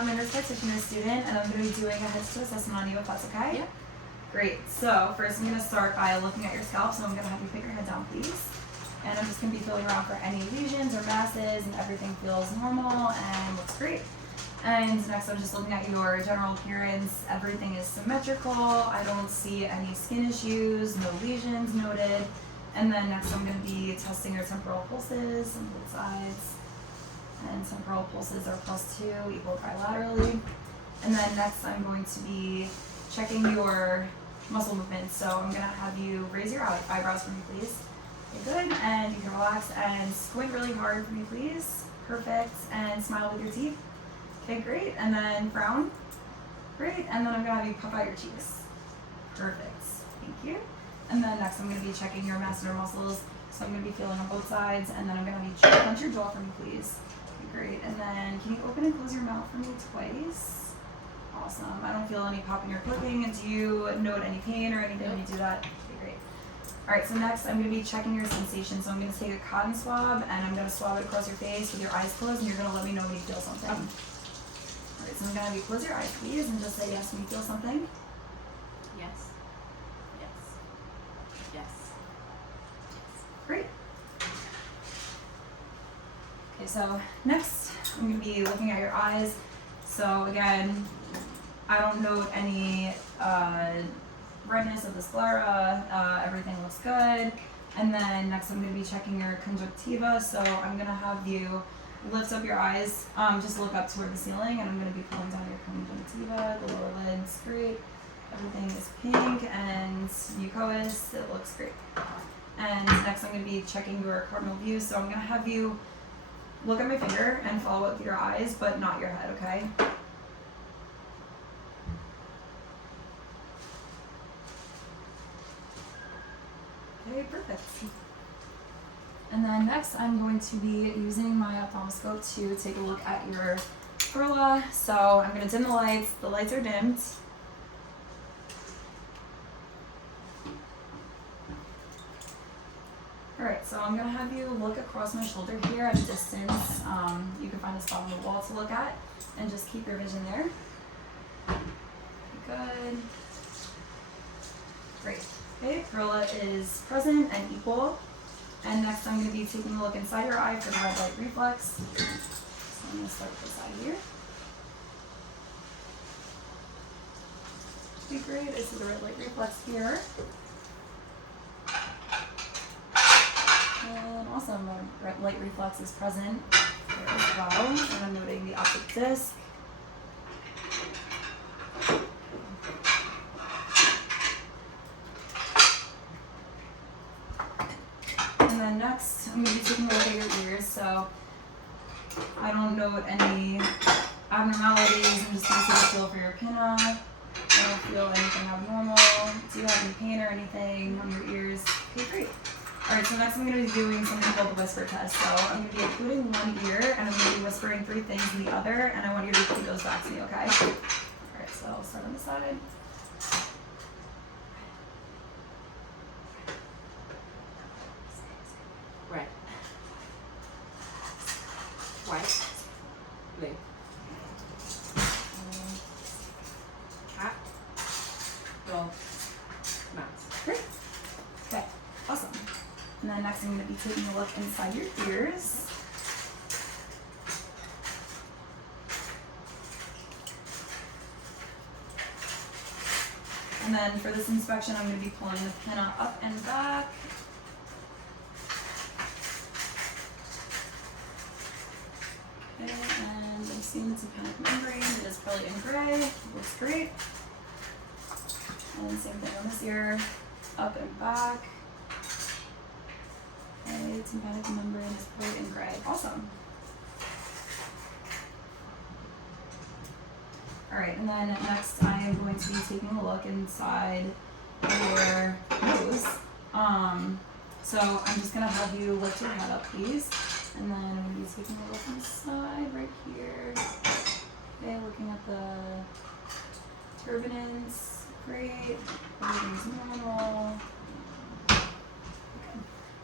I'm a nurse practitioner student, and I'm going to be doing a head-to-toe assessment on you, if that's okay? Yeah. Great. So first I'm going to start by looking at your scalp, so I'm going to have you put your head down, please. And I'm just going to be feeling around for any lesions or masses, and everything feels normal and looks great. And next I'm just looking at your general appearance. Everything is symmetrical. I don't see any skin issues, no lesions noted. And then next I'm going to be testing your temporal pulses on both sides. And temporal pulses are +2, equal trilaterally. And then next I'm going to be checking your muscle movements. So I'm going to have you raise your eyebrows for me, please. Okay, good. And you can relax and squint really hard for me, please. Perfect. And smile with your teeth. Okay, great. And then frown. Great. And then I'm going to have you puff out your cheeks. Perfect. Thank you. And then next I'm going to be checking your masseter muscles. So I'm going to be feeling on both sides. And then I'm going to have you punch your jaw for me, please. Okay, great. And then can you open and close your mouth for me twice? Awesome. I don't feel any popping or clicking. And do you note any pain or anything when you do that? Okay, great. All right, so next I'm going to be checking your sensation. So I'm going to take a cotton swab and I'm going to swab it across your face with your eyes closed, and you're going to let me know when you feel something. All right, so I'm going to have you close your eyes, please, and just say yes when you feel something. Yes. Yes. Yes. Great. Okay, so next I'm going to be looking at your eyes. So again, I don't note any redness of the sclera. Everything looks good. And then next I'm going to be checking your conjunctiva. So I'm going to have you lift up your eyes, just look up toward the ceiling, and I'm going to be pulling down your conjunctiva, the lower lids. Great. Everything is pink and mucous. It looks great. And next I'm going to be checking your cardinal view. So I'm going to have you look at my finger and follow it with your eyes, but not your head, okay? Okay, perfect. And then next I'm going to be using my ophthalmoscope to take a look at your sclera. So I'm going to dim the lights. The lights are dimmed. Alright, so I'm going to have you look across my shoulder here at a distance. You can find a spot on the wall to look at, and just keep your vision there. Good. Great. Okay, sclera is present and equal. And next I'm going to be taking a look inside your eye for the red light reflex. So I'm going to start with this side here. Okay, great. I see the red light reflex here. And awesome, the red light reflex is present there as well. And I'm noting the optic disc. And then next, I'm going to be taking a look at your ears. So I don't note any abnormalities. I'm just going to take a feel for your pinna. I don't feel anything abnormal. Do you have any pain or anything on your ears? Okay, great. Alright, so next I'm going to be doing something called the whisper test. So I'm going to be including one ear, and I'm going to be whispering 3 things in the other, and I want you to repeat those back to me, okay? Alright, so I'll start on this side. Red. White. Blue. Cat. Dog. Mouse. Great. Okay, awesome. And then next I'm going to be taking a look inside your ears. And then for this inspection, I'm going to be pulling the pinna up and back. Okay, and I'm seeing the tympanic membrane. It is probably in gray. Looks great. And same thing on this ear, up and back. Okay, tympanic membrane is probably in gray. Awesome. Alright, and then next I am going to be taking a look inside your nose. So I'm just going to have you lift your head up, please. And then I'm going to be taking a look inside right here. Okay, looking at the turbinates. Great. Everything's normal. Okay.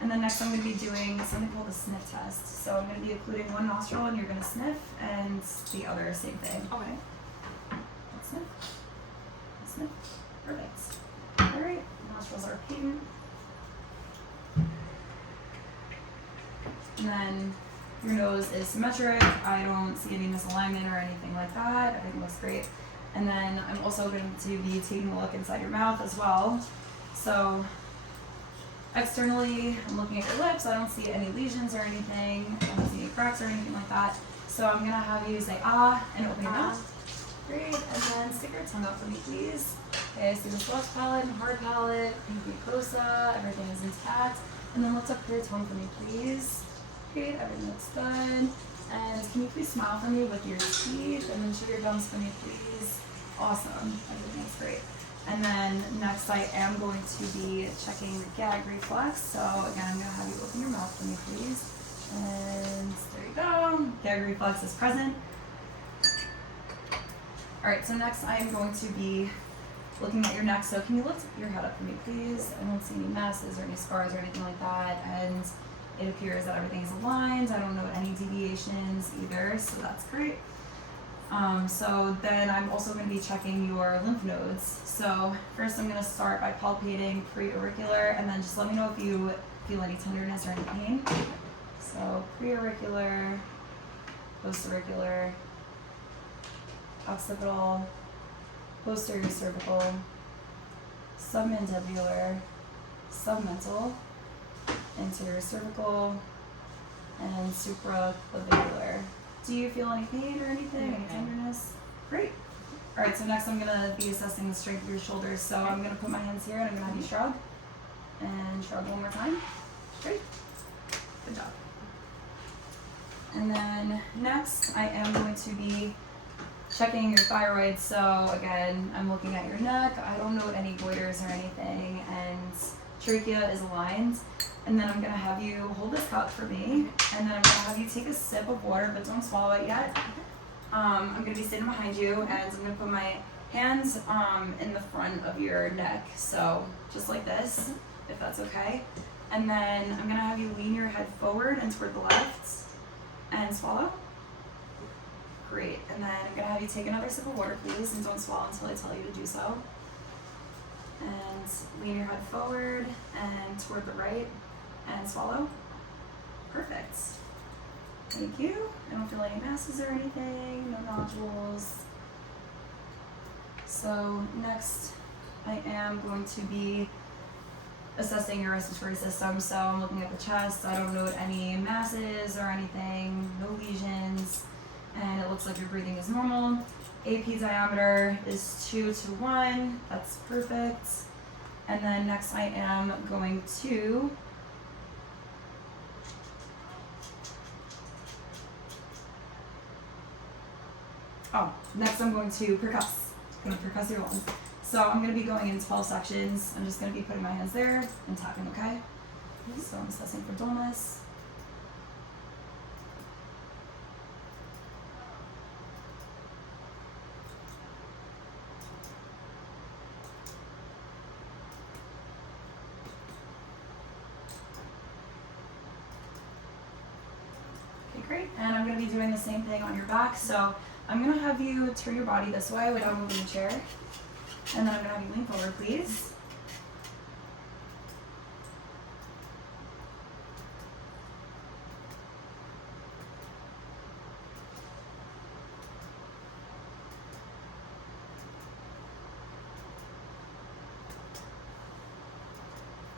And then next I'm going to be doing something called a sniff test. So I'm going to be occluding one nostril and you're going to sniff, and the other, same thing. Okay. Let's sniff. Sniff. Perfect. Alright, nostrils are patent. And then your nose is symmetric. I don't see any misalignment or anything like that. Everything looks great. And then I'm also going to be taking a look inside your mouth as well. So externally, I'm looking at your lips. I don't see any lesions or anything. I don't see any cracks or anything like that. So I'm going to have you say ah and open your mouth. Great. And then stick your tongue out for me, please. Okay, I see the soft palate and hard palate, pink mucosa, everything is intact. And then lift up your tongue for me, please. Great, everything looks good. And can you please smile for me with your teeth, and then show your gums for me, please. Awesome, everything looks great. And then next I am going to be checking the gag reflex. So again, I'm gonna have you open your mouth for me, please. And there you go, gag reflex is present. All right, so next I am going to be looking at your neck. So can you lift your head up for me, please? I don't see any masses or any scars or anything like that. And it appears that everything is aligned. I don't know any deviations either, so that's great. So then I'm also going to be checking your lymph nodes. So first I'm going to start by palpating preauricular, and then just let me know if you feel any tenderness or any pain. So preauricular, postauricular, occipital, posterior cervical, submandibular, submental, anterior cervical, and supraclavicular. Do you feel any pain or anything? Any tenderness? Great. All right, so next I'm gonna be assessing the strength of your shoulders. So I'm gonna put my hands here and I'm gonna have you shrug. And shrug one more time. Great. Good job. And then next I am going to be checking your thyroid. So again, I'm looking at your neck. I don't note any goiters or anything, and trachea is aligned. And then I'm gonna have you hold this cup for me, and then I'm gonna have you take a sip of water, but don't swallow it yet. I'm gonna be standing behind you, and I'm gonna put my hands in the front of your neck, so just like this, if that's okay. And then I'm gonna have you lean your head forward and toward the left, and swallow. Great. And then I'm gonna have you take another sip of water, please, and don't swallow until I tell you to do so. And lean your head forward and toward the right, and swallow. Perfect. Thank you. I don't feel any masses or anything, no nodules. So next I am going to be assessing your respiratory system. So I'm looking at the chest. I don't note any masses or anything, no lesions, and it looks like your breathing is normal. AP diameter is 2 to 1. That's perfect. And then next I am going to next I'm going to percuss. I'm going to percuss your lungs. So I'm going to be going in 12 sections. I'm just going to be putting my hands there and tapping, okay? So I'm assessing for dullness. Okay, great. And I'm going to be doing the same thing on your back. So I'm going to have you turn your body this way without moving the chair. And then I'm going to have you lean forward, please.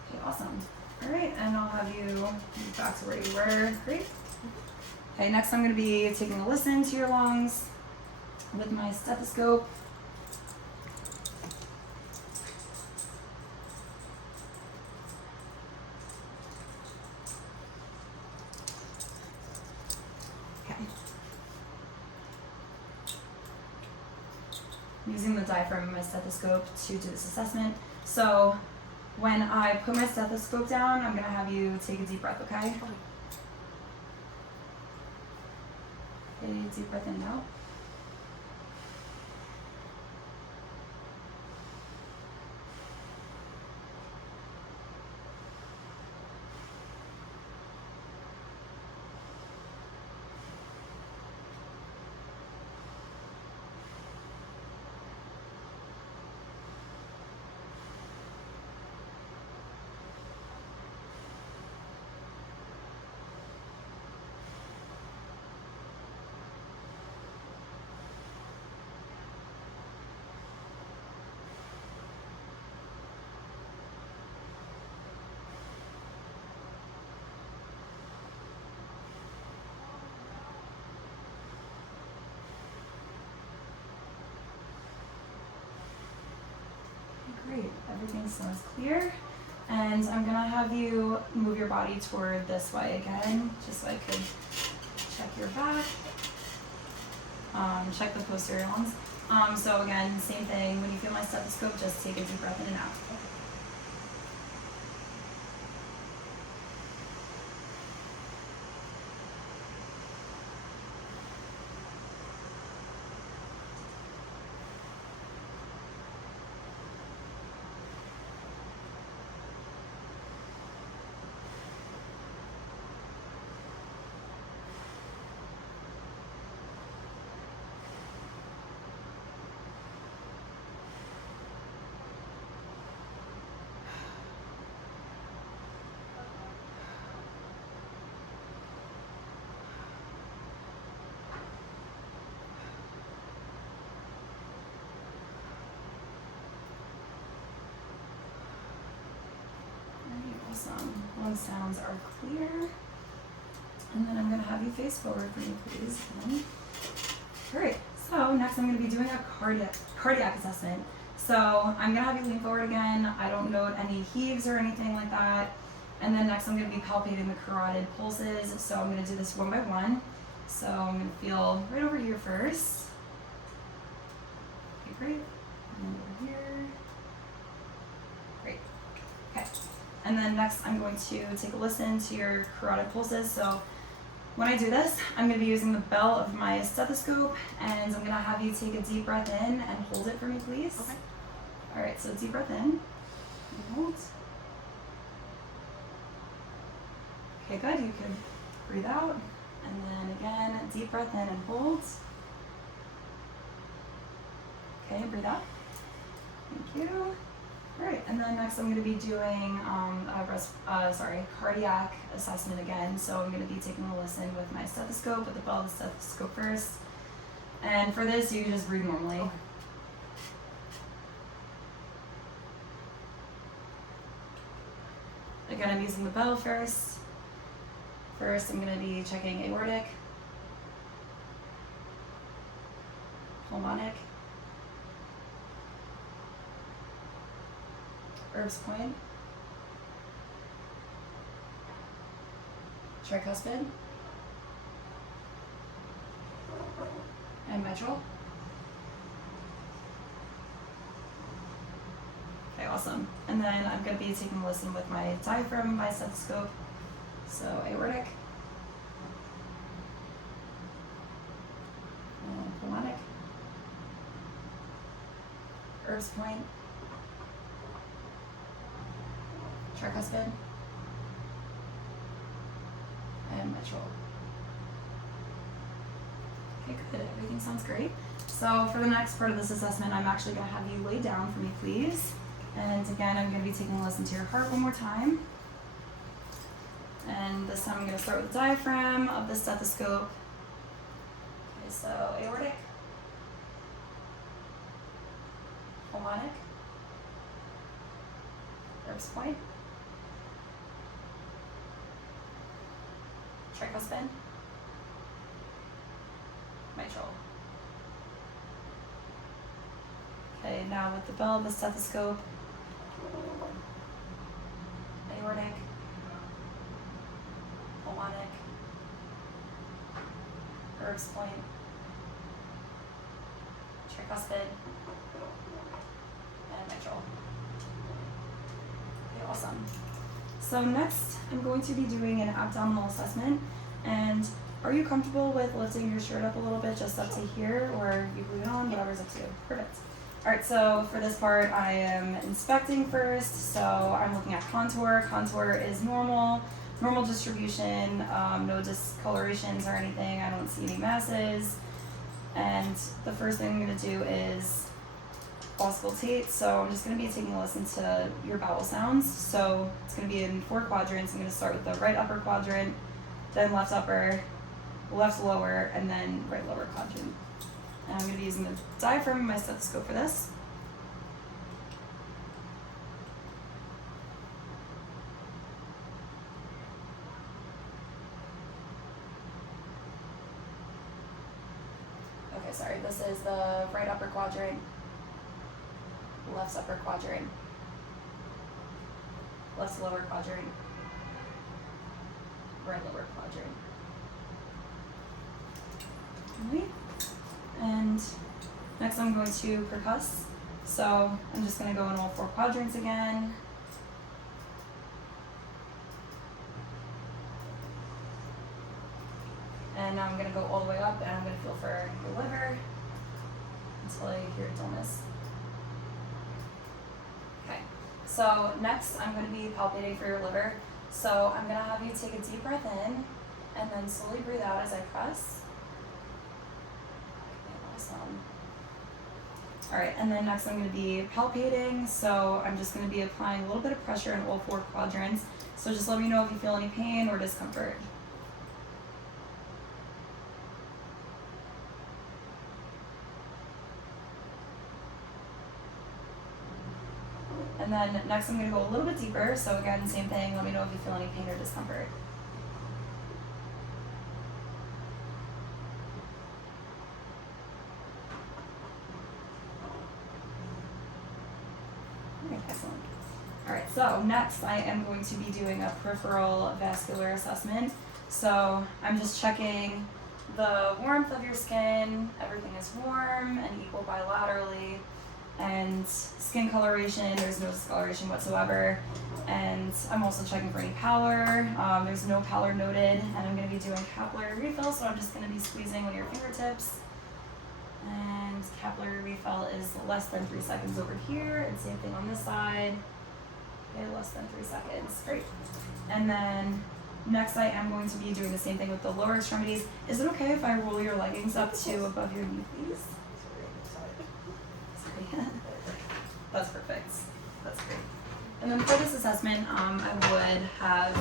Okay, awesome. All right, and I'll have you move back to where you were. Great. Okay, next I'm going to be taking a listen to your lungs with my stethoscope. Okay. I'm using the diaphragm of my stethoscope to do this assessment. So when I put my stethoscope down, I'm going to have you take a deep breath, okay? Okay, deep breath in and out. Great, everything smells clear. And I'm gonna have you move your body toward this way again, just so I could check your back, check the posterior lungs. So again, same thing, when you feel my stethoscope, just take a deep breath in and out. Awesome. Lung sounds are clear. And then I'm going to have you face forward for me, please. Great. So next I'm going to be doing a cardiac assessment. So I'm going to have you lean forward again. I don't note any heaves or anything like that. And then next I'm going to be palpating the carotid pulses. So I'm going to do this one by one. So I'm going to feel right over here first. Okay, great. And then over here. Great. Okay. And then next I'm going to take a listen to your carotid pulses. So when I do this, I'm going to be using the bell of my stethoscope, and I'm going to have you take a deep breath in and hold it for me, please. Okay. All right, so deep breath in and hold. Okay, good. You can breathe out. And then again, deep breath in and hold. Okay, breathe out. Thank you. All right, and then next I'm going to be doing cardiac assessment again. So I'm going to be taking a listen with my stethoscope, with the bell of the stethoscope first. And for this, you can just breathe normally. Okay. Again, I'm using the bell first. First, I'm going to be checking aortic, pulmonic, Erb's point, tricuspid, and mitral. Okay, awesome. And then I'm going to be taking a listen with my diaphragm, my stethoscope. So aortic, and pulmonic, Erb's point, tricuspid, and mitral. Okay, good. Everything sounds great. So for the next part of this assessment, I'm actually going to have you lay down for me, please. And again, I'm going to be taking a listen to your heart one more time. And this time I'm going to start with the diaphragm of the stethoscope. Okay, so aortic, pulmonic, Erb's point, tricuspid, mitral. Okay, now with the bell of the stethoscope, aortic, pulmonic, Erb's point, tricuspid, and mitral. Okay, awesome. So next, I'm going to be doing an abdominal assessment. And are you comfortable with lifting your shirt up a little bit, just up to here, or you glue it on, whatever's up to you? Perfect. All right, so for this part, I am inspecting first. So I'm looking at contour. Contour is normal distribution, no discolorations or anything. I don't see any masses. And the first thing I'm gonna do is auscultate. So I'm just gonna be taking a listen to your bowel sounds. So it's gonna be in 4 quadrants. I'm gonna start with the right upper quadrant, then left upper, left lower, and then right lower quadrant. And I'm gonna be using the diaphragm and my stethoscope for this. Okay, sorry, this is the right upper quadrant, Left's upper quadrant. Left's lower quadrant. Right lower quadrant. Alright. And next I'm going to percuss. So I'm just going to go in all 4 quadrants again. And now I'm going to go all the way up and I'm going to feel for the liver until I hear dullness. Okay, so next I'm going to be palpating for your liver. So I'm going to have you take a deep breath in and then slowly breathe out as I press. Okay, awesome. All right, and then next I'm going to be palpating. So I'm just going to be applying a little bit of pressure in all 4 quadrants. So just let me know if you feel any pain or discomfort. And then next I'm going to go a little bit deeper. So again, same thing. Let me know if you feel any pain or discomfort. Okay, excellent. All right, so next I am going to be doing a peripheral vascular assessment. So I'm just checking the warmth of your skin. Everything is warm and equal bilaterally. And skin coloration, there's no discoloration whatsoever. And I'm also checking for any pallor. There's no pallor noted. And I'm going to be doing capillary refill, so I'm just going to be squeezing with your fingertips. And capillary refill is less than 3 seconds over here. And same thing on this side. Okay, less than 3 seconds. Great. And then next I am going to be doing the same thing with the lower extremities. Is it okay if I roll your leggings up to above your knee, please? That's perfect. That's great. And then for this assessment, I would have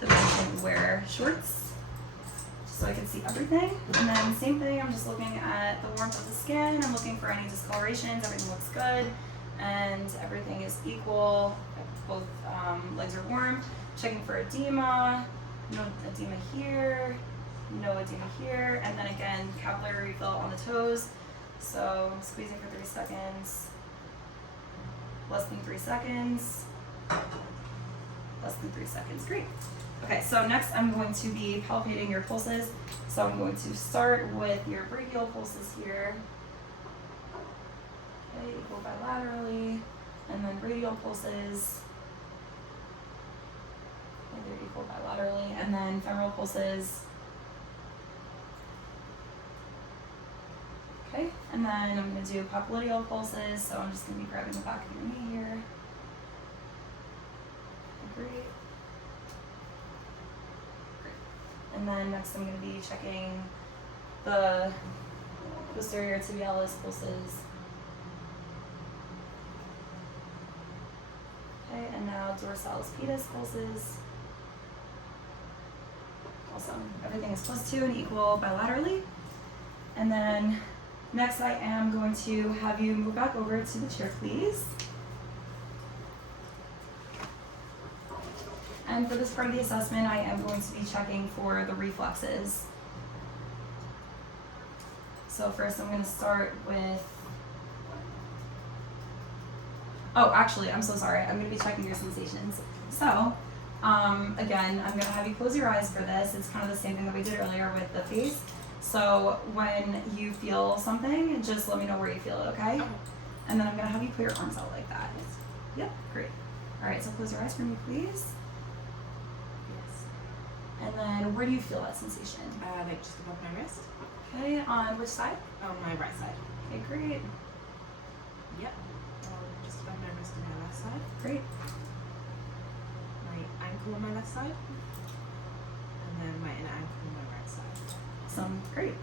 the patient wear shorts so I can see everything. And then same thing, I'm just looking at the warmth of the skin. I'm looking for any discolorations. Everything looks good. And everything is equal. Both legs are warm. Checking for edema. No edema here. No edema here. And then again, capillary refill on the toes. So squeezing for 3 seconds. Less than 3 seconds. Less than 3 seconds. Great. Okay, so next I'm going to be palpating your pulses. So I'm going to start with your brachial pulses here. Okay, equal bilaterally. And then radial pulses. Okay, they're equal bilaterally. And then femoral pulses. Okay, and then I'm going to do popliteal pulses, so I'm just going to be grabbing the back of your knee here. Great. Great. And then next I'm going to be checking the posterior tibialis pulses. Okay, and now dorsalis pedis pulses. Awesome. Everything is +2 and equal bilaterally. And then next, I am going to have you move back over to the chair, please. And for this part of the assessment, I am going to be checking for the reflexes. So first, I'm going to start with... Oh, actually, I'm so sorry. I'm going to be checking your sensations. So, again, I'm going to have you close your eyes for this. It's kind of the same thing that we did earlier with the face. So when you feel something, just let me know where you feel it, okay? And then I'm going to have you put your arms out like that. Yep, great. All right, so close your eyes for me, please. Yes. And then where do you feel that sensation? Like just above my wrist. Okay, on which side? On my right side. Okay, great. Yep. Just above my wrist on my left side. Great. My ankle on my left side. And then my inner ankle on my right side. Awesome, great.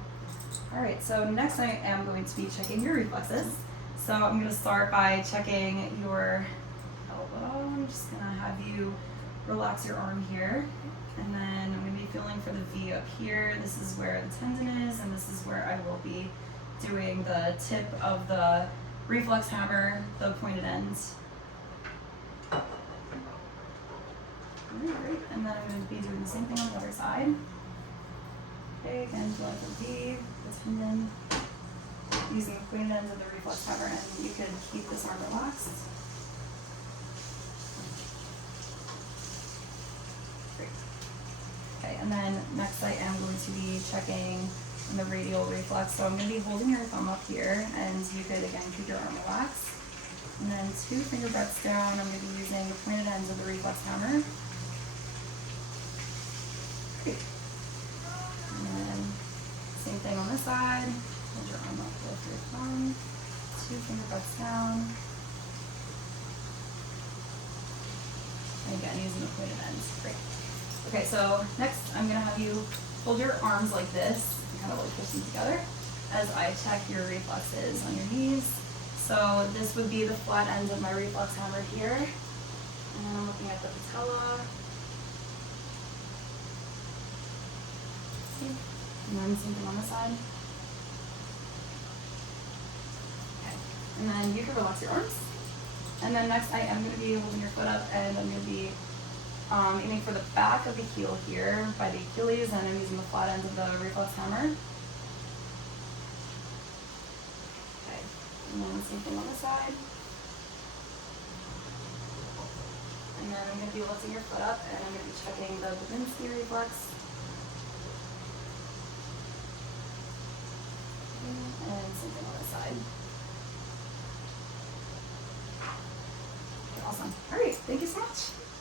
All right, so next I am going to be checking your reflexes. So I'm going to start by checking your elbow. I'm just going to have you relax your arm here. And then I'm going to be feeling for the V up here. This is where the tendon is, and this is where I will be doing the tip of the reflex hammer, the pointed ends. All right, great. And then I'm going to be doing the same thing on the other side. Okay, again, feel like the V, the tendon. using the pointed ends of the reflex hammer, and you could keep this arm relaxed. Great. Okay, and then next I am going to be checking the radial reflex. So I'm going to be holding your thumb up here, and you could again keep your arm relaxed. And then 2 finger breaths down, I'm going to be using the pointed ends of the reflex hammer. Great. And then same thing on this side. Hold your arm up with your thumb. 2 finger breaths down. And again, using the pointed ends. Great. Okay, so next I'm going to have you hold your arms like this, kind of like push them together, as I check your reflexes on your knees. So this would be the flat ends of my reflex hammer here. And then I'm looking at the patella. And then same thing on this side. Okay. And then you can relax your arms. And then next I am going to be holding your foot up, and I'm going to be aiming for the back of the heel here by the Achilles, and I'm using the flat ends of the reflex hammer. Okay. And then same thing on this side. And then I'm going to be lifting your foot up, and I'm going to be checking the Babinski reflex. And same thing on this side. Okay, awesome. All right, thank you so much.